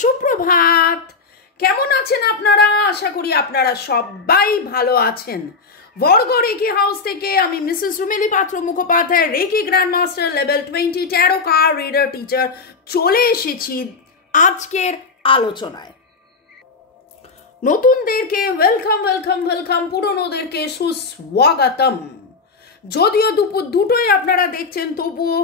সুপ্রভাত। কেমন আছেন আপনারা? আশা করি আপনারা সবাই ভালো আছেন। বর্গ রেকি হাউস থেকে আমি Mrs Rumeli Patra Mukhopadhyay, reiki grand master level 20 tarot card reader teacher, চলে এসেছি আজকের আলোচনায়। নতুনদেরকে ওয়েলকাম ওয়েলকাম ওয়েলকাম, পুরনোদেরকে সুস্বাগতম। যদিও দুপুর দুটোই আপনারা দেখছেন, তবুও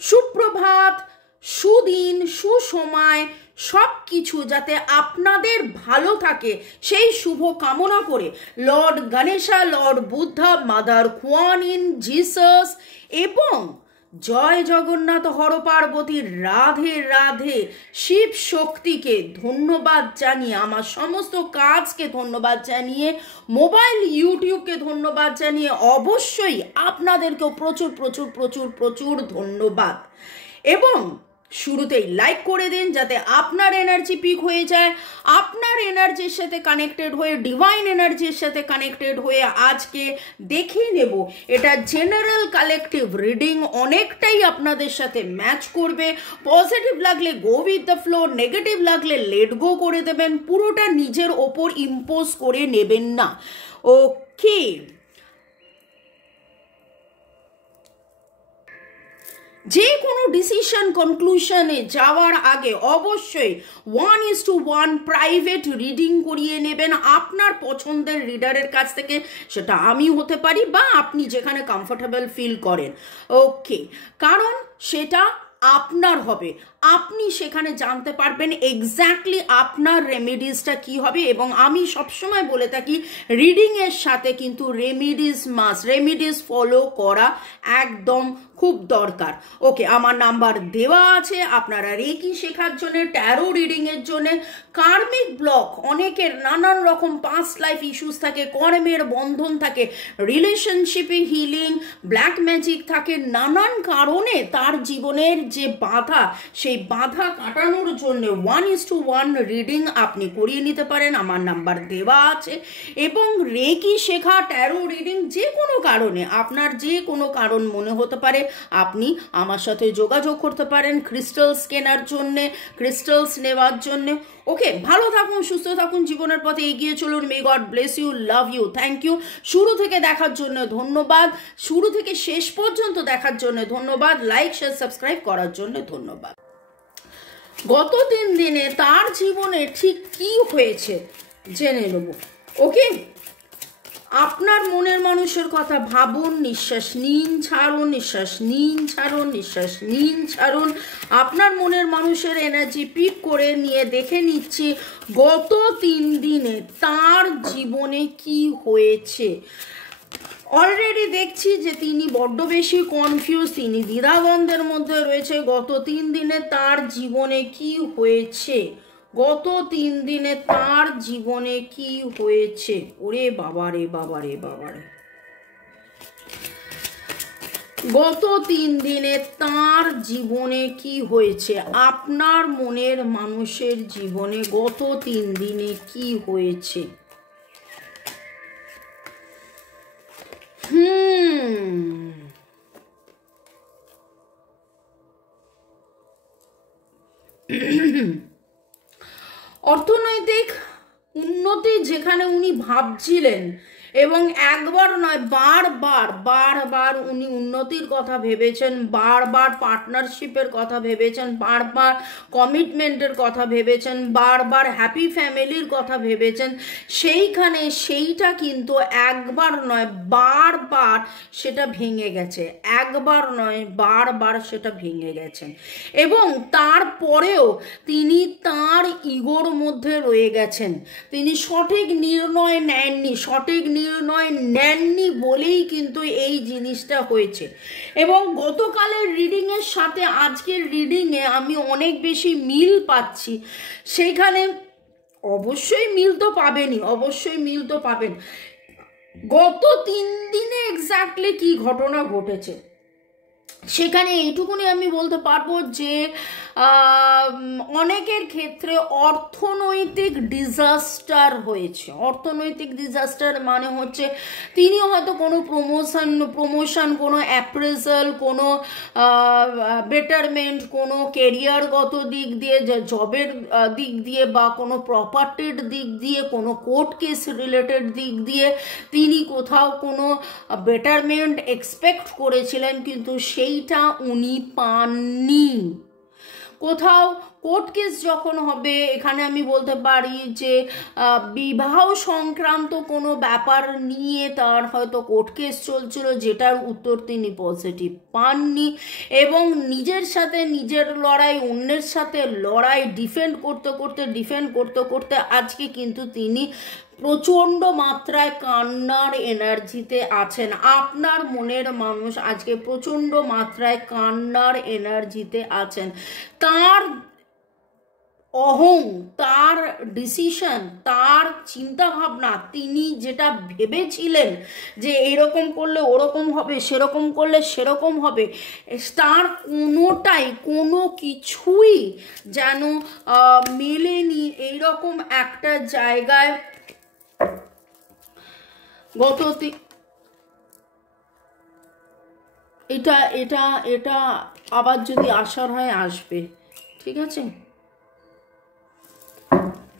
সুপ্রভাত, সুদিন, সুসময়, সব কিছু যাতে আপনাদের ভালো থাকে সেই শুভ কামনা করে Lord Ganesha, Lord Buddha, mother কুয়ান in, Jesus এবং জয় জগন্নাথ, হর পার্বতী, রাধে রাধে, শিব শক্তিকে ধন্যবাদ জানিয়ে, আমার সমস্ত কাজকে ধন্যবাদ জানিয়ে, মোবাইল ইউটিউবকে ধন্যবাদ জানিয়ে, অবশ্যই আপনাদেরকেও প্রচুর প্রচুর প্রচুর প্রচুর ধন্যবাদ। এবং শুরুতেই লাইক করে দিন যাতে আপনার এনার্জি পিক হয়ে যায়। আপনার এনার্জির সাথে কানেক্টেড হয়ে, ডিভাইন এনার্জির সাথে কানেক্টেড হয়ে আজকে দেখে নেব এটা জেনারেল কালেকটিভ রিডিং অনেকটাই আপনাদের সাথে ম্যাচ করবে। পজিটিভ লাগলে go with the flow, negative লাগলে লেট গো করে দেবেন, পুরোটা নিজের ওপর ইম্পোজ করে নেবেন না। ওকে, যে কোনো ডিসিশন কনক্লুশনে যাওয়ার আগে অবশ্যই 1:1 প্রাইভেট রিডিং করিয়ে নেবেন আপনার পছন্দের রিডারের কাছ থেকে। সেটা আমি হতে পারি বা আপনি যেখানে কমফোর্টেবল ফিল করেন। ওকে, কারণ সেটা আপনার হবে, আপনি সেখানে জানতে পারবেন এক্স্যাক্টলি আপনার রেমেডিসটা কি হবে। এবং আমি সবসময় বলে থাকি রিডিংয়ের সাথে কিন্তু রেমেডিস মাস্ট, রেমেডিস ফলো করা একদম খুব দরকার। ওকে, আমার নাম্বার দেওয়া আছে আপনারা রেকি শেখার জন্য, ট্যারো রিডিংয়ের জন্য। কার্মিক ব্লক, অনেকের নানান রকম পাস্ট লাইফ ইস্যুস থাকে, কর্মের বন্ধন থাকে, রিলেশনশিপে হিলিং, ব্ল্যাক ম্যাজিক থাকে, নানান কারণে তার জীবনের যে বাধা, সেই বাধা কাটানোর জন্য 1:1 রিডিং আপনি করিয়ে নিতে পারেন। আমার নাম্বার দেওয়া আছে। এবং রেকি শেখা, ট্যারো রিডিং যে কোনো কারণে, আপনার যে কোনো কারণ মনে হতে পারে, আপনি আমার সাথে যোগাযোগ করতে পারেন ক্রিস্টালস কেনার জন্যে, ক্রিস্টালস নেওয়ার জন্যে। ওকে, ভালো থাকুন, সুস্থ থাকুন, জীবনের পথে এগিয়ে চলুন। May God bless you, love you, thank you. শুরু থেকে দেখার জন্য ধন্যবাদ, শুরু থেকে শেষ পর্যন্ত দেখার জন্য ধন্যবাদ, লাইক শেয়ার সাবস্ক্রাইব করার জন্য ধন্যবাদ। গত 3 দিনে তার জীবনে ঠিক কি হয়েছে জেনে নেব। ওকে, আপনার মনের মানুষের কথা ভাবুন, নিঃশ্বাস নিন ছাড়ুন, নিঃশ্বাস নিন ছাড়ুন, নিঃশ্বাস নিন ছাড়ুন। আপনার মনের মানুষের এনার্জি পিক করে নিয়ে দেখে নিচ্ছি গত 3 দিনে তার জীবনে কি হয়েছে। অলরেডি দেখছি যে তিনি বড্ড বেশি কনফিউজ, তিনি দ্বিধাদ্বন্দ্বের মধ্যে রয়েছে। গত 3 দিনে তার জীবনে কি হয়েছে, গত 3 দিনে তার জীবনে কি হয়েছে। ওরে বাবারে বাবারে বাবারে, গত 3 দিনে তার জীবনে কি হয়েছে, আপনার মনের মানুষের জীবনে গত 3 দিনে কি হয়েছে। অর্থনৈতিক উন্নতি যেখানে উনি ভাবছিলেন, এবং একবার নয় বারবার বারবার উনি উন্নতির কথা ভেবেছেন, বারবার পার্টনারশিপের কথা ভেবেছেন, বারবার কমিটমেন্টের কথা ভেবেছেন, বারবার হ্যাপি ফ্যামিলির কথা ভেবেছেন, সেইখানে সেইটা কিন্তু একবার নয় বারবার সেটা ভেঙে গেছে, একবার নয় বারবার সেটা ভেঙে গেছেন। এবং তারপরেও তিনি তার ইগোর মধ্যে রয়ে গেছেন, তিনি সঠিক নির্ণয় নেননি, সঠিক নির্ণয় নেননি বলেই কিন্তু এই জিনিসটা হয়েছে। এবং গতকালের রিডিংয়ের সাথে আজকের রিডিংয়ে আমি অনেক বেশি মিল পাচ্ছি। সেইখানে অবশ্যই মিল তো পাবেনই, অবশ্যই মিল তো পাবেন। গত 3 দিনে এক্স্যাক্টলি কি ঘটনা ঘটেছে সেখানে এইটুকুনি আমি বলতে পারবো যে অনেকের ক্ষেত্রে অর্থনৈতিক ডিজাস্টার হয়েছে। অর্থনৈতিক ডিজাস্টার মানে হচ্ছে তিনি হয়তো কোনো প্রমোশন, কোনো অ্যাপ্রেজাল, কোনো বেটারমেন্ট, কোনো কেরিয়ারগত দিক দিয়ে, জবের দিক দিয়ে, বা কোনো প্রপার্টির দিক দিয়ে, কোনো কোর্ট কেস রিলেটেড দিক দিয়ে তিনি কোথাও কোনো বেটারমেন্ট এক্সপেক্ট করেছিলেন, কিন্তু সেইটা উনি পাননি। কোথাও কোর্ট কেস যখন হবে, এখানে আমি বলতে পারি যে বিবাহ সংক্রান্ত কোনো ব্যাপার নিয়ে তার হয়তো কোর্ট কেস চলছিল, যেটার উত্তর তিনি পজিটিভ পাননি, এবং নিজের সাথে নিজের লড়াই, অন্যের সাথে লড়াই, ডিফেন্ড করতে করতে আজকে কিন্তু তিনি প্রচণ্ড মাত্রায় কান্নার এনার্জিতে আছেন। আপনার মনের মানুষ আজকে প্রচণ্ড মাত্রায় কান্নার এনার্জিতে আছেন। তার অহং, তার ডিসিশন, তার চিন্তা ভাবনা, তিনি যেটা ভেবেছিলেন যে এরকম করলে ওরকম হবে, সেরকম করলে সেরকম হবে, তার কোনোটাই, কোনো কিছুই যেন মেলেনি। এইরকম একটা জায়গায় এটা এটা এটা আবার যদি আসার হয় আসবে, ঠিক আছে।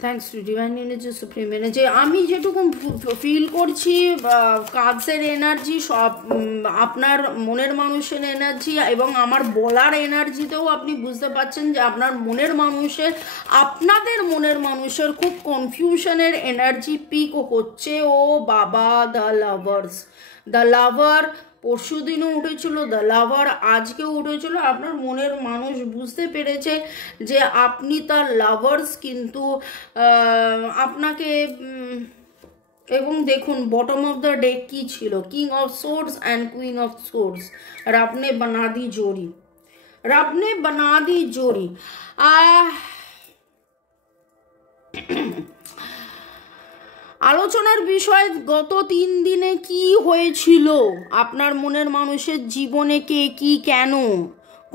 Thanks to divine energy, supreme energy. আমি যেটুকু ফিল করছি, কাজের এনার্জি, সব আপনার মনের মানুষের এনার্জি, এবং আমার বলার এনার্জিতেও আপনি বুঝতে পারছেন যে আপনার মনের মানুষের, আপনাদের মনের মানুষের খুব কনফিউশনের এনার্জি পিক হচ্ছে। ও বাবা, দ্য লাভার পরশু দিনও উঠেছিল, দ্য লাভার আজকেও উঠেছিল। আপনার মনের মানুষ বুঝতে পেরেছে যে আপনি তার লাভার্স, কিন্তু আপনাকে, এবং দেখুন বটম অফ দ্য ডেক কি ছিল, king of swords and queen of swords. রাবনে বানাদি জোড়ি। আলোচনার বিষয়, গত 3 দিনে কি হয়েছিল আপনার মনের মানুষের জীবনে, কে কি কেন,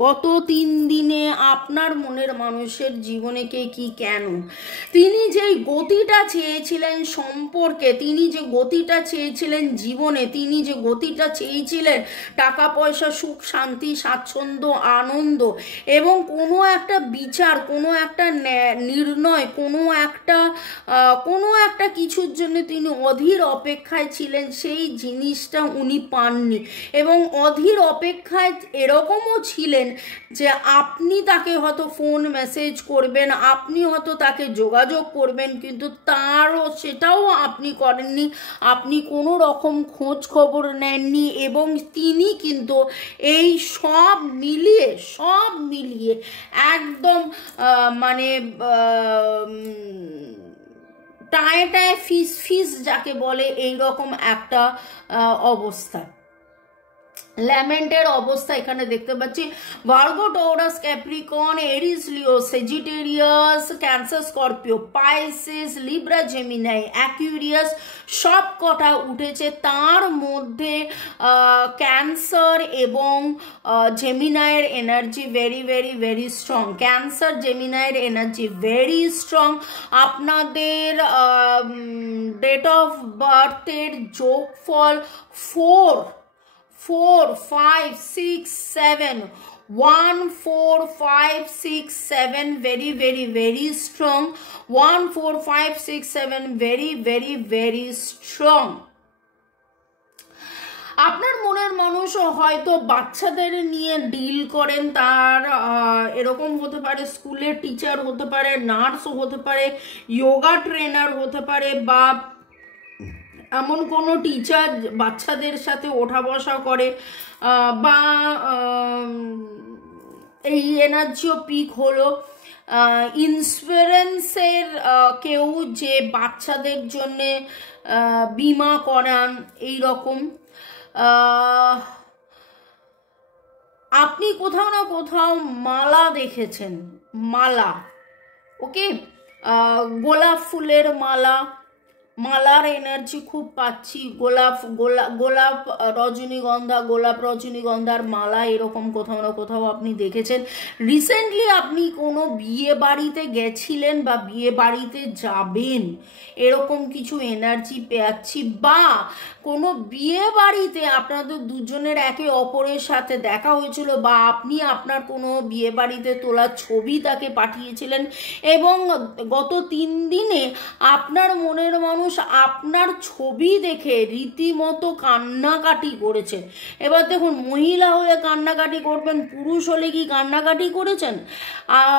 গত 3 দিনে আপনার মনের মানুষের জীবনে কে কি কেন। তিনি যেই গতিটা চেয়েছিলেন সম্পর্কে, তিনি যে গতিটা চেয়েছিলেন জীবনে, তিনি যে গতিটা চেয়েছিলেন টাকা পয়সা, সুখ শান্তি, স্বাচ্ছন্দ্য, আনন্দ, এবং কোনো একটা বিচার, কোনো একটা নির্ণয়, কোনো একটা কিছুর জন্য তিনি অধীর অপেক্ষায় ছিলেন, সেই জিনিসটা উনি পাননি। এবং অধীর অপেক্ষায় এরকমও ছিলেন যে আপনি তাকে হয়তো ফোন মেসেজ করবেন, আপনি হয়তো তাকে যোগাযোগ করবেন, কিন্তু সেটাও আপনি করেননি, আপনি কোনো রকম খোঁজ খবর নেননি। এবং তিনি কিন্তু এই সব মিলিয়ে একদম মানে টায় ফিস যাকে বলে, এইরকম একটা অবস্থা, ল্যামেন্টের অবস্থা এখানে দেখতে পাচ্ছি। Virgo, Taurus, Capricorn, Aries, Leo, Sagittarius, Cancer, Scorpio, Pisces, Libra, Gemini, Aquarius সব কটা উঠেছে। তার মধ্যে ক্যান্সার এবং জেমিনাইয়ের energy very very very strong. Cancer, জেমিনাইয়ের এনার্জি ভেরি স্ট্রং। আপনাদের ডেট অফ বার্থের যোগফল 4, 5, 6, 7, 1, 4, 5, 6, 7 very very very strong. 1, 4, 5, 6, 7 very very very strong. আপনার মনের মানুষও হয়তো বাচ্চাদের নিয়ে ডিল করেন, তার এরকম হতে পারে স্কুলের টিচার হতে পারে, নার্সও হতে পারে, যোগা ট্রেনার হতে পারে, বা এমন কোনো টিচার বাচ্চাদের সাথে ওঠা বসা করে, বা এই এনার্জিও পিক হলো। ইন্স্যুরেন্সের কেউ যে বাচ্চাদের জন্যে বিমা করান, এই রকম। আপনি কোথাও না কোথাও মালা দেখেছেন, মালা, ওকে, গোলাপ ফুলের মালা, মালার এনার্জি খুব পাচ্ছি, গোলাপ গোলাপ গোলাপ গোলাপ রজনীগন্ধার মালা এরকম কোথাও না কোথাও আপনি দেখেছেন। রিসেন্টলি আপনি কোনো বিয়ে বাড়িতে গেছিলেন বা বিয়ে বাড়িতে যাবেন এরকম কিছু এনার্জি পাচ্ছি, বা কোনো বিয়ে বাড়িতে আপনাদের দুজনের একে অপরের সাথে দেখা হয়েছিল, বা আপনি আপনার কোনো বিয়ে বাড়িতে তোলা ছবি তাকে পাঠিয়েছিলেন এবং গত 3 দিনে আপনার মনের মানুষ আপনার ছবি দেখে রীতিমতো কান্নাকাটি করেছে। এবার দেখুন, মহিলা হয়ে কান্নাকাটি করবেন, পুরুষ হলে কি কান্নাকাটি করেছেন?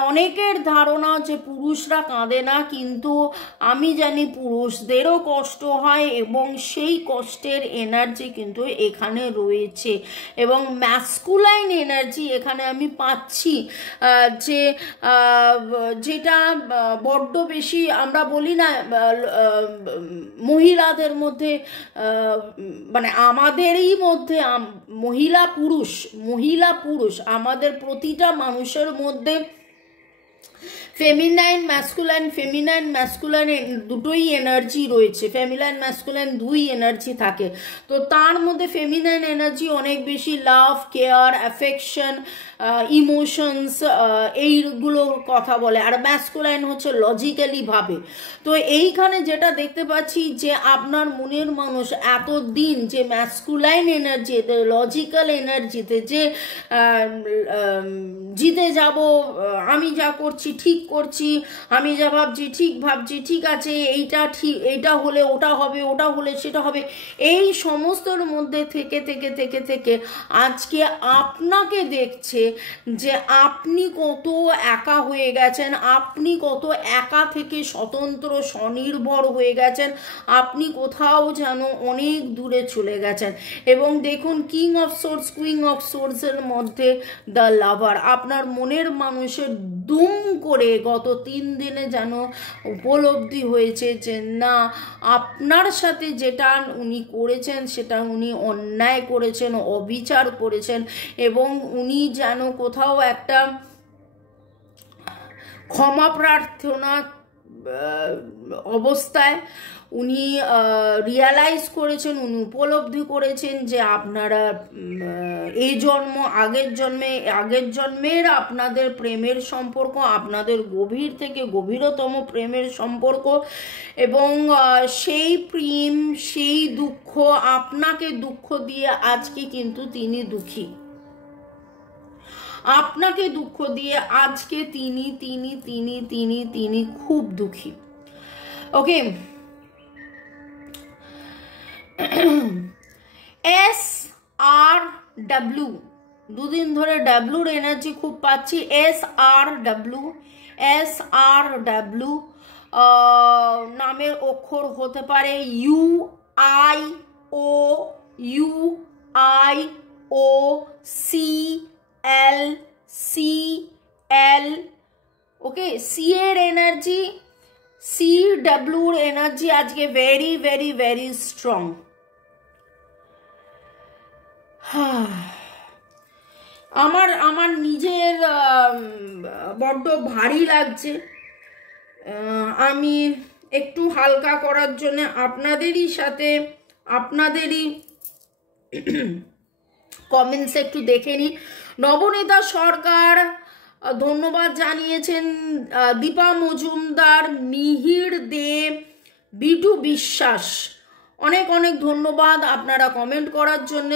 অনেকের ধারণা যে পুরুষরা কাঁদে না, কিন্তু আমি জানি পুরুষদেরও কষ্ট হয় এবং সেই কষ্টের এনার্জি কিন্তু এখানে রয়েছে এবং ম্যাসকুলাইন এনার্জি এখানে আমি পাচ্ছি, যে যেটা বড্ড বেশি আমরা বলি না মহিলাদের মধ্যে, মানে আমাদেরই মধ্যে মহিলা পুরুষ আমাদের প্রতিটা মানুষের মধ্যে ফেমিনাইন ম্যাসকুলাইন দুটোই এনার্জি রয়েছে, ফেমিনাইন ম্যাসকুলাইন দুই এনার্জি থাকে। তো তার মধ্যে ফেমিনাইন এনার্জি অনেক বেশি লাভ, কেয়ার, অ্যাফেকশন, ইমোশনস এইগুলোর কথা বলে, আর ম্যাসকুলাইন হচ্ছে লজিক্যালি ভাবে। তো এইখানে যেটা দেখতে পাচ্ছি যে আপনার মনের মানুষ এতদিন যে ম্যাসকুলাইন এনার্জি, লজিক্যাল এনার্জিতে যে জিতে যাব, আমি যা করছি ঠিক করছি, আমি যা ভাবছি ঠিক ভাবছি, ঠিক আছে এইটা ঠিক, এইটা হলে ওটা হবে, ওটা হলে সেটা হবে, এই সমস্তর মধ্যে থেকে থেকে থেকে থেকে আজকে আপনাকে দেখছে যে আপনি কত একা হয়ে গেছেন, আপনি কত একা থেকে স্বতন্ত্র স্বনির্ভর হয়ে গেছেন, আপনি কোথাও যেন অনেক দূরে চলে গেছেন। এবং দেখুন, king of swords, queen of সোর্সের মধ্যে দ্য লাভার, আপনার মনের মানুষের দুম করে গত 3 দিনে যেন উপলব্ধি হয়েছে যে না, আপনার সাথে যেটা উনি করেছেন সেটা উনি অন্যায় করেছেন, অবিচার করেছেন, এবং উনি যেন কোথাও একটা ক্ষমা প্রার্থনা অবস্থায় উনি রিয়ালাইজ করেছেন, উনি উপলব্ধি করেছেন যে আপনারা এই জন্ম আগের জন্মের আপনাদের প্রেমের সম্পর্ক, আপনাদের গভীর থেকে গভীরতম প্রেমের সম্পর্ক, এবং সেই প্রেম, সেই দুঃখ, আপনাকে দুঃখ দিয়ে আজকে কিন্তু তিনি দুঃখী, আপনাকে দুঃখ দিয়ে আজকে তিনি খুব দুঃখী। ওকে, SRW, 2 দিন ধরে ডাব্লুর এনার্জি খুব পাচ্ছি। SRW নামের অক্ষর হতে পারে UIOCL, ওকে, সি এর এনার্জি, CWর এনার্জি আজকে ভেরি ভেরি ভেরি স্ট্রং। আমার নিজের বড্ড ভারী লাগছে, আমি একটু হালকা করার জন্য আপনাদেরই কমেন্টস একটু দেখে নিই। নবনীতা সরকার ধন্যবাদ জানিয়েছেন, দীপা মজুমদার, মিহির দে, বিটু বিশ্বাস, অনেক অনেক ধন্যবাদ আপনারা কমেন্ট করার জন্য।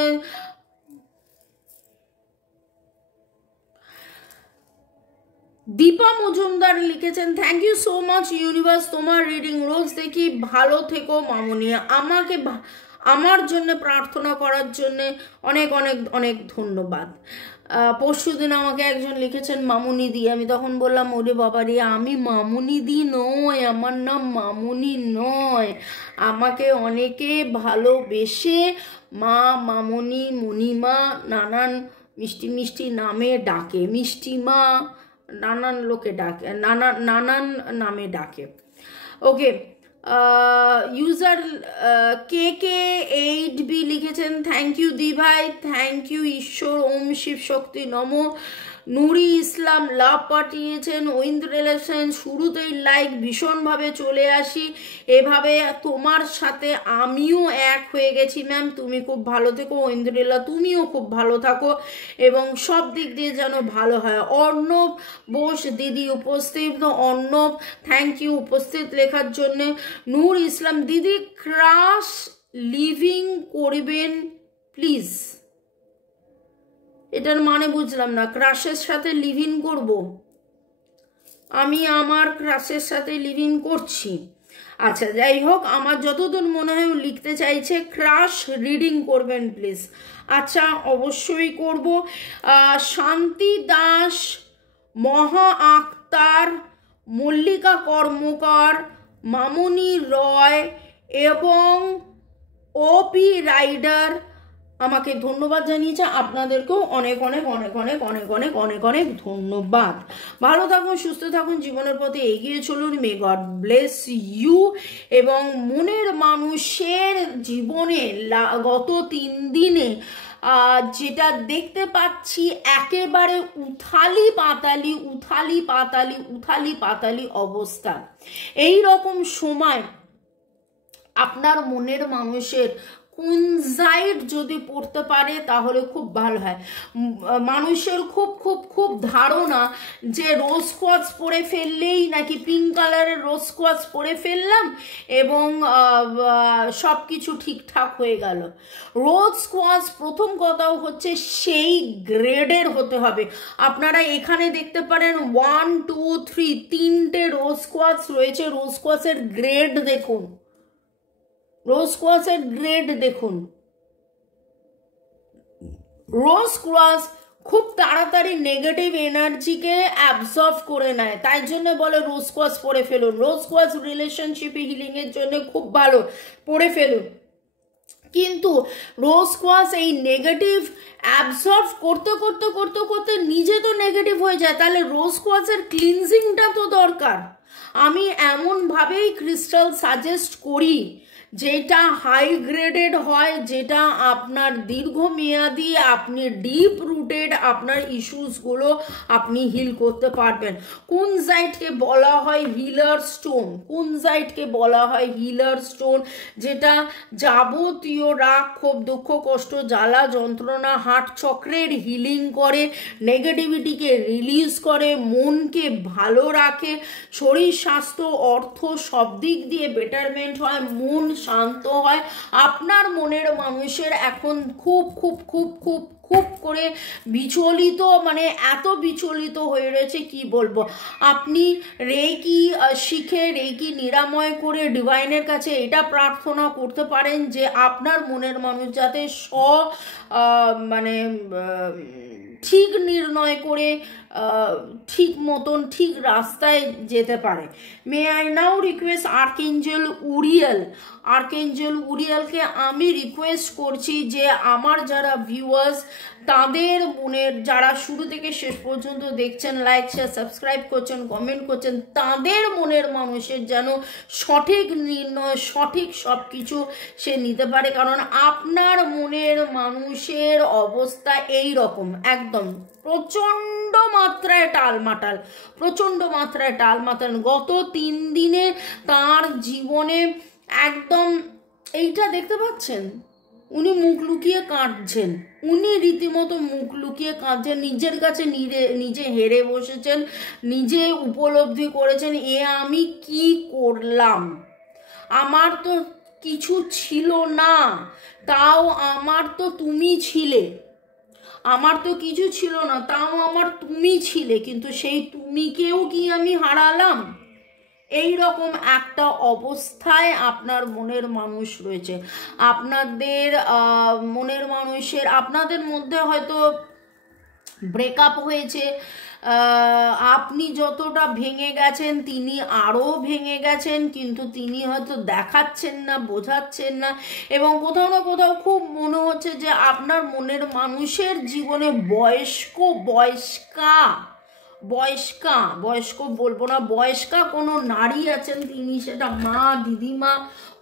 দীপা মজুমদার লিখেছেন, thank you so much universe, তোমার রিডিং রোজ দেখি, ভালো থেকো মামনি। আমার জন্য প্রার্থনা করার জন্য অনেক অনেক অনেক ধন্যবাদ। পরশুদিন আমাকে একজন লিখেছেন মামুনি দি, আমি তখন বললাম ওরে বাবা রে, আমি মামুনি দি নয়, আমার নাম মামুনি নয়, আমাকে অনেকে ভালোবেসে মা, মামুনি, মণিমা নানান মিষ্টি মিষ্টি নামে ডাকে, মিষ্টিমা নানান লোকে ডাকে, নানান নামে ডাকে। ওকে, ইউজার KK8B লিখেছেন, থ্যাংক ইউ দি ভাই, থ্যাংক ইউ ঈশ্বর, ওম শিব শক্তি নমো, নুরি ইসলাম লাভ পাঠিয়েছেন, উইথ রিলেশন শুরুতেই লাইক, ভীষণভাবে চলে আসি, এভাবে তোমার সাথে আমিও এক হয়ে গেছি ম্যাম, তুমি খুব ভালো থেকো, ঐন্দ্রিলা তুমিও খুব ভালো থাকো এবং সব দিক দিয়ে যেন ভালো হয়। অর্ণব বোস দিদি উপস্থিত, অর্ণব থ্যাংক ইউ উপস্থিত লেখার জন্য। নূর ইসলাম দিদি ক্রাশ লিভিং করবেন প্লিজ, এটার মানে বুঝলাম না, ক্রাশের সাথে লিভ ইন করবো? আমি আমার ক্রাশের সাথে লিভ ইন করছি। আচ্ছা যাই হোক, আমার যতদূর মনে হয় লিখতে চাইছে ক্রাশ রিডিং করবেন প্লিজ। আচ্ছা অবশ্যই করব। শান্তি দাস, মহা আক্তার, মল্লিকা কর্মকার, মামনি রয় এবং ওপি রাইডার আমাকে ধন্যবাদ জানিয়েছে। আপনাদেরকেও অনেক অনেক অনেক অনেক অনেক অনেক অনেক অনেক ধন্যবাদ। ভালো থাকুন, সুস্থ থাকুন, জীবনের পথে এগিয়ে চলুন। May God bless you. এবং মনের মানুষের জীবনে গত 3 দিনে যেটা দেখতে পাচ্ছি একেবারে উথালি পাতালি উথালি পাতালি উথালি পাতালি অবস্থা। এই রকম সময় আপনার মনের মানুষের কুনজাইট যদি পড়তে পারে তাহলে খুব ভালো হয়। মানুষের খুব খুব খুব ধারণা যে রোজ কোয়াচ পরে ফেললেই নাকি পিঙ্ক কালারের রোজ কোয়াচ পরে ফেললাম এবং সব কিছু ঠিকঠাক হয়ে গেল। রোজ কোয়াচ প্রথম কথাও হচ্ছে সেই গ্রেডের হতে হবে। আপনারা এখানে দেখতে পারেন 1 2 3 3টে রোজ কোয়াচ রয়েছে। রোজ কোয়াচের গ্রেড দেখুন, রোজ কোয়াচের গ্রেড দেখুন। রোজ কোয়াচ খুব তাড়াতাড়ি নেগেটিভ এনার্জিকে অ্যাবজর্ব করে নেয়, তাই জন্য বলে রোজ কোয়াচ পরে ফেলুন। রোজ কোয়াচ রিলেশনশিপে হিলিং এর জন্য খুব ভালো, পরে ফেলুন। কিন্তু রোজ কোয়াচ এই নেগেটিভ অ্যাবজর্ব করতে করতে করতে করতে নিজে তো নেগেটিভ হয়ে যায়, তাহলে রোজ কোয়াচের ক্লিনজিংটা তো দরকার। আমি এমনভাবেই ক্রিস্টাল সাজেস্ট করি যেটা হাই গ্রেডেড হয়, যেটা আপনার দীর্ঘমেয়াদী, আপনি ডিপ রুটেড আপনার ইস্যুসগুলো আপনি হিল করতে পারবেন। কুনজাইটকে বলা হয় হিলার স্টোন, কুনজাইটকে বলা হয় হিলার স্টোন, যেটা যাবতীয় রাগ, ক্ষোভ, দুঃখ, কষ্ট, জ্বালা, যন্ত্রণা, হার্ট চক্রের হিলিং করে, নেগেটিভিটিকে রিলিজ করে, মনকে ভালো রাখে, শরীর স্বাস্থ্য অর্থ সব দিক দিয়ে বেটারমেন্ট হয়, মন শান্ত হয়। আপনার মনের মানুষের এখন খুব খুব খুব খুব খুব করে বিচলিত, মানে এত বিচলিত হয়ে রয়েছে কি বলবো। আপনি রেকি শিখে, রেকি নিরাময় করে ডিভাইনের কাছে এটা প্রার্থনা করতে পারেন যে আপনার মনের মানুষ যাতে মানে ঠিক নির্ণয় করে ঠিক মতন ঠিক রাস্তায় যেতে পারে। May I now request archangel Uriel, archangel উরিয়েলকে আমি রিকোয়েস্ট করছি যে আমার যারা ভিউয়ার্স তাদের মনের, যারা শুরু থেকে শেষ পর্যন্ত দেখছেন, লাইক শেয়ার সাবস্ক্রাইব করছেন, কমেন্ট করছেন, তাদের মনের মানুষের যেন সঠিক নির্ণয়, সঠিক সব কিছু সে নিতে পারে। কারণ আপনার মনের মানুষের অবস্থা এই রকম, একদম প্রচণ্ড মাত্রায় টালমাটাল, প্রচণ্ড মাত্রায় টালমাটাল। গত 3 দিনে তার জীবনে একদম এইটা দেখতে পাচ্ছেন, উনি মুখ লুকিয়ে কাঁদছেন, উনি রীতিমতো মুখ লুকিয়ে কাঁদছেন, নিজের কাছে নিজে হেরে বসেছেন, নিজে উপলব্ধি করেছেন এ আমি কি করলাম, আমার তো কিছু ছিল না, তাও আমার তো তুমি ছিলে, আমার তো কিছু ছিল না তাও আমার তুমি ছিলে, কিন্তু সেই তুমিকেও কি আমি হারালাম? এই রকম একটা অবস্থায় আপনার মনের মানুষ রয়েছে। আপনাদের মনের মানুষের, আপনাদের মধ্যে হয়তো ব্রেকআপ হয়েছে, আপনি যতটা ভেঙে গেছেন তিনি আরও ভেঙে গেছেন, কিন্তু তিনি হয়তো দেখাচ্ছেন না, বোঝাচ্ছেন না, এবং কোথাও না কোথাও খুব মনে হচ্ছে যে আপনার মনের মানুষের জীবনে বয়স্কা বয়স্ক বলবো না, বয়স্কা কোনো নারী আছেন, তিনি সেটা মা, দিদিমা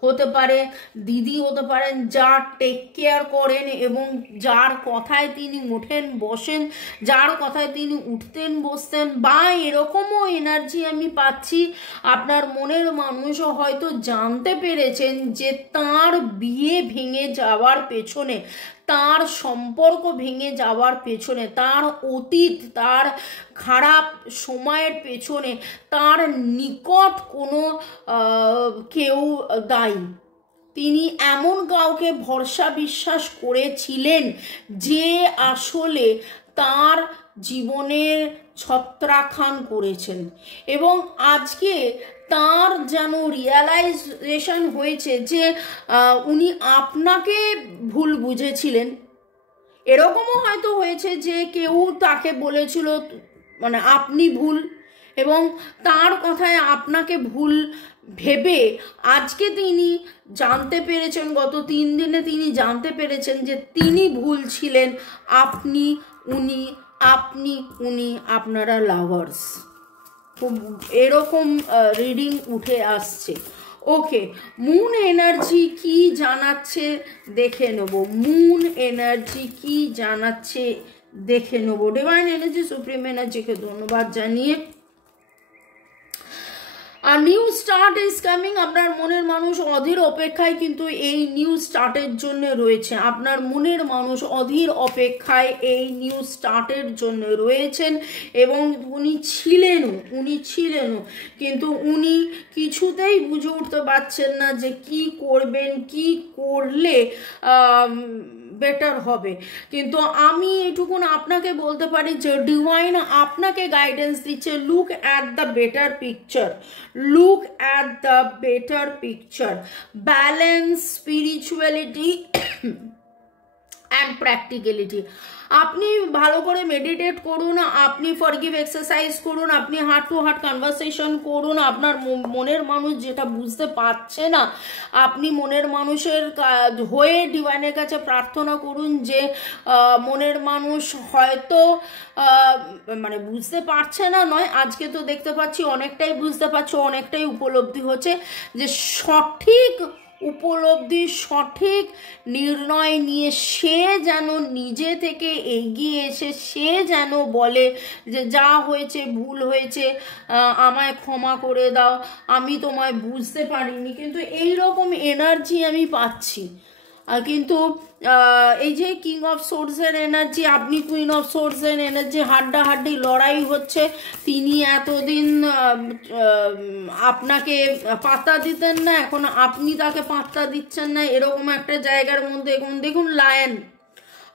হতে পারে, দিদি হতে পারেন, যার টেক কেয়ার করেন এবং যার কথায় তিনি ওঠেন বসেন, যার কথায় তিনি উঠতেন বসতেন, বা এরকমও এনার্জি আমি পাচ্ছি আপনার মনের মানুষও হয়তো জানতে পেরেছেন যে তার বিয়ে ভেঙে যাওয়ার পেছনে, তার সম্পর্ক ভেঙে যাওয়ার পেছনে, তার অতীত, তার খারাপ সময়ের পেছনে তার নিকট কোনো কেউ দায়ী। তিনি এমন কাউকে ভরসা বিশ্বাস করেছিলেন যে আসলে তার জীবনের ছত্রাখান করেছেন, এবং আজকে তার যেন রিয়ালাইজেশন হয়েছে যে উনি আপনাকে ভুল বুঝেছিলেন। এরকমও হয়তো হয়েছে যে কেউ তাকে বলেছিল মানে আপনি ভুল, এবং তার কথায় আপনাকে ভুল ভেবে আজকে তিনি জানতে পেরেছেন, গত 3 দিনে তিনি জানতে পেরেছেন যে তিনি ভুল ছিলেন, আপনি উনি আপনারা লাভার্স। এরকম রিডিং উঠে আসছে। ওকে, মুন এনার্জি কি জানাচ্ছে দেখে নেব, মুন এনার্জি কি জানাচ্ছে দেখে নেব। ডিভাইন এনার্জি, সুপ্রিম এনার্জিকে ধন্যবাদ জানিয়ে আর নিউ স্টার্ট ইজ কামিং। আপনার মনের মানুষ অধীর অপেক্ষায় কিন্তু এই নিউ স্টার্টের জন্য রয়েছে। আপনার মনের মানুষ অধীর অপেক্ষায় এই নিউ স্টার্টের জন্য রয়েছেন, এবং উনি ছিলেনও, কিন্তু উনি কিছুতেই বুঝে উঠতে পারছেন না যে কি করবেন, কি করলে বেটার হবে। কিন্তু আমি এটুকুন আপনাকে বলতে পারি যে ডিভাইন আপনাকে গাইডেন্স দিচ্ছে, look at the better picture, look at the better picture, balance, spirituality and practicality. আপনি ভালো করে মেডিটেট করুন, আপনি ফরগিভ এক্সারসাইজ করুন, আপনি হার্ট টু হার্ট কনভারসেশন করুন। আপনার মনের মানুষ যেটা বুঝতে পারছে না, আপনি মনের মানুষের হয়ে ডিভাইনের কাছে প্রার্থনা করুন যে মনের মানুষ হয়তো মানে বুঝতে পারছে না নয়, আজকে তো দেখতে পাচ্ছি অনেকটাই বুঝতে পারছে, অনেকটাই উপলব্ধি হচ্ছে, যে সঠিক উপলব্ধি, সঠিক নির্ণয় নিয়ে সে যেন নিজে থেকে এগিয়ে এসে সে যেন বলে যে যা হয়েছে ভুল হয়েছে, আমায় ক্ষমা করে দাও, আমি তোমায় বুঝতে পারিনি। কিন্তু এই রকম এনার্জি আমি পাচ্ছি। কিন্তু এই যে কিং অফ সোর্সের এনার্জি, আপনি কুইন অফ সোর্সের এনার্জি, হাড্ডাহাড্ডি লড়াই হচ্ছে। তিনি এতদিন আপনাকে পাত্তা দিতেন না, এখন আপনি তাকে পাত্তা দিচ্ছেন না, এরকম একটা জায়গার মধ্যে। এখন দেখুন lion,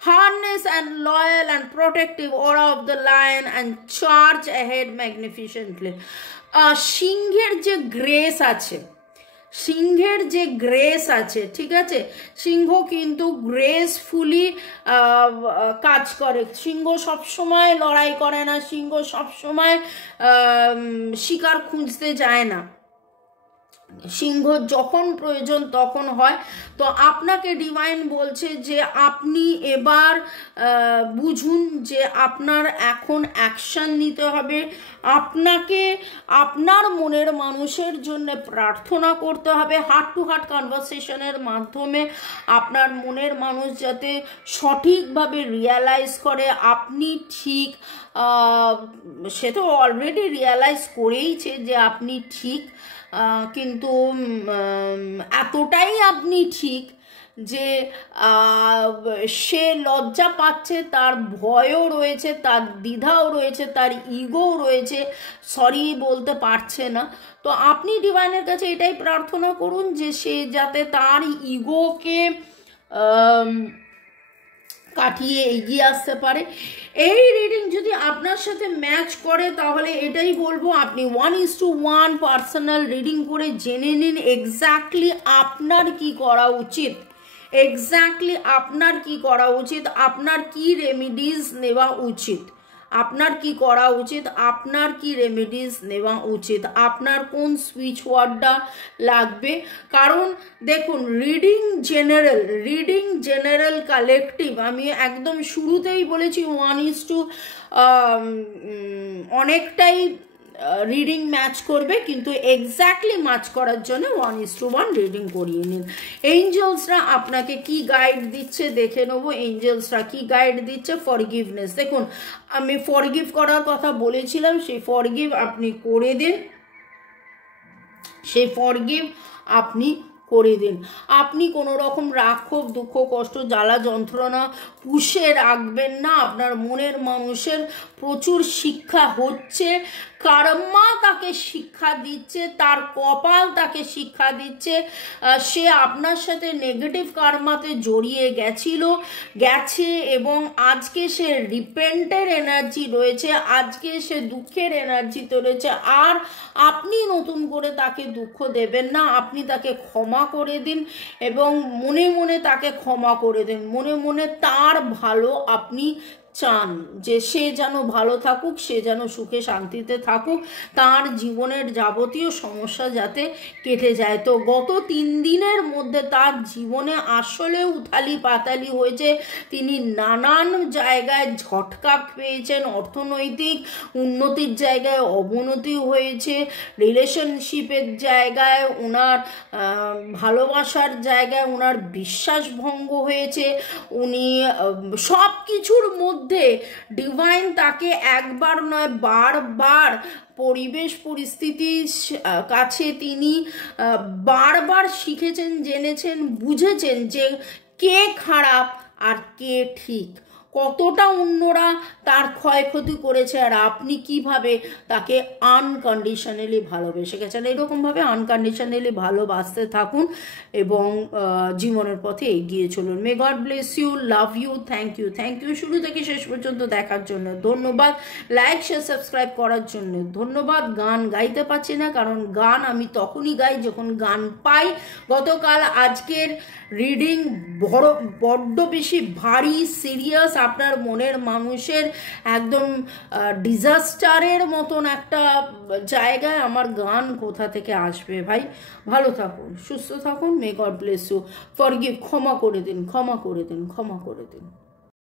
harness and loyal and protective aura of the lion and charge ahead magnificently. সিংহের যে গ্রেস আছে, সিংহের যে গ্রেস আছে, ঠিক আছে, সিংহ কিন্তু গ্রেসফুলি কাজ করে। সিংহ সবসময় লড়াই করে না, সিংহ সবসময় শিকার খুঁজতে যায় না, সিংহ যখন প্রয়োজন তখন হয়। তো আপনাকে ডিভাইন বলছে যে আপনি এবার বুঝুন যে আপনার এখন অ্যাকশন নিতে হবে, আপনাকে আপনার মনের মানুষের জন্য প্রার্থনা করতে হবে, হার্ট টু হার্ট কনভারসেশনের মাধ্যমে আপনার মনের মানুষ যাতে সঠিকভাবে রিয়ালাইজ করে আপনি ঠিক, সে তো অলরেডি রিয়ালাইজ করেইছে যে আপনি ঠিক, কিন্তু এতটাই আপনি ঠিক যে সে লজ্জা পাচ্ছে, তার ভয়ও রয়েছে, তার দ্বিধাও রয়েছে, তার ইগোও রয়েছে, সরি বলতে পারছে না। তো আপনি ডিভাইনের কাছে এটাই প্রার্থনা করুন যে সে যাতে তার ইগোকে কাটিয়ে এগিয়ে আসতে পারে। এই রিডিং যদি আপনার সাথে ম্যাচ করে তাহলে এটাই বলবো, আপনি 1:1 পার্সোনাল রিডিং করে জেনে নিন এক্স্যাক্টলি আপনার কি করা উচিত, এক্স্যাক্টলি আপনার কি করা উচিত, আপনার কি রেমিডিজ নেওয়া উচিত। আপনার কি করা উচিত, আপনার কি রেমেডিস নেওয়া উচিত, আপনার কোন সুইচ ওয়ার্ডটা লাগবে। কারণ দেখুন, রিডিং জেনারেল কালেকটিভ, আমি একদম শুরুতেই বলেছি 1:, অনেকটাই রিডিং ম্যাচ করবে, কিন্তু এক্স্যাক্টলি ম্যাচ করার জন্য 1:1 রিডিং করিয়ে নিন। এঞ্জেলসরা আপনাকে কি গাইড দিচ্ছে দেখে নেবো। এঞ্জেলসরা কি গাইড দিচ্ছে? ফরগিভনেস। দেখুন, আমি ফরগিভ করার কথা বলেছিলাম, সেই ফরগিভ আপনি করে দিন, সেই ফরগিভ আপনি করে দিন। আপনি কোনো রকম রাগ, ক্ষোভ, দুঃখ, কষ্ট, জ্বালা, যন্ত্রণা পুষে রাখবেন না। আপনার মনের মানুষের প্রচুর শিক্ষা হচ্ছে, কর্মা তাকে শিক্ষা দিচ্ছে, তার কপাল তাকে শিক্ষা দিচ্ছে। সে আপনার সাথে নেগেটিভ কর্মাতে জড়িয়ে গেছে এবং আজকে সে রিপেন্টের এনার্জি রয়েছে, আজকে সে দুঃখের এনার্জিতে রয়েছে। আর আপনি নতুন করে তাকে দুঃখ দেবেন না, আপনি তাকে ক্ষমা করে দিন এবং মনে মনে তাকে ক্ষমা করে দিন। মনে মনে তার ভালো আপনি চান, যে সে যেন ভালো থাকুক, সে যেন সুখে শান্তিতে থাকুক, তার জীবনের যাবতীয় সমস্যা যাতে কেটে যায়। তো গত 3 দিনের মধ্যে তার জীবনে আসলে উথালি পাতালি হয়েছে, তিনি নানান জায়গায় ঝটকা পেয়েছেন, অর্থনৈতিক উন্নতির জায়গায় অবনতি হয়েছে, রিলেশনশিপের জায়গায় ওনার ভালোবাসার জায়গায় ওনার বিশ্বাস ভঙ্গ হয়েছে। উনি সব কিছুর মধ্যে ডিভাইন তাকে একবার নয় বারবার পরিবেশ পরিস্থিতির কাছে তিনি বারবার শিখেছেন, জেনেছেন, বুঝেছেন যে কে খারাপ আর কে ঠিক, কতটা অন্যরা তার ক্ষয়ক্ষতি করেছে আর আপনি কিভাবে তাকে আনকন্ডিশনালি ভালোবেসে গেছেন। এরকমভাবে আনকন্ডিশনালি ভালোবাসতে থাকুন এবং জীবনের পথে এগিয়ে চলুন। May God bless you, love you, thank you শুরু থেকে শেষ পর্যন্ত দেখার জন্য ধন্যবাদ। লাইক, শেয়ার, সাবস্ক্রাইব করার জন্য ধন্যবাদ। গান গাইতে পারছি না, কারণ গান আমি তখনই গাই যখন গান পাই। গতকাল আজকের রিডিং বড্ড বেশি ভারী সিরিয়াস, আপনার মনের মানুষের একদম ডিজাস্টারের মতন একটা জায়গায়। আমার গান কোথা থেকে আসবে ভাই? ভালো থাকুন, সুস্থ থাকুন। May God bless you. Forgive, ক্ষমা করে দিন, ক্ষমা করে দিন, ক্ষমা করে দিন।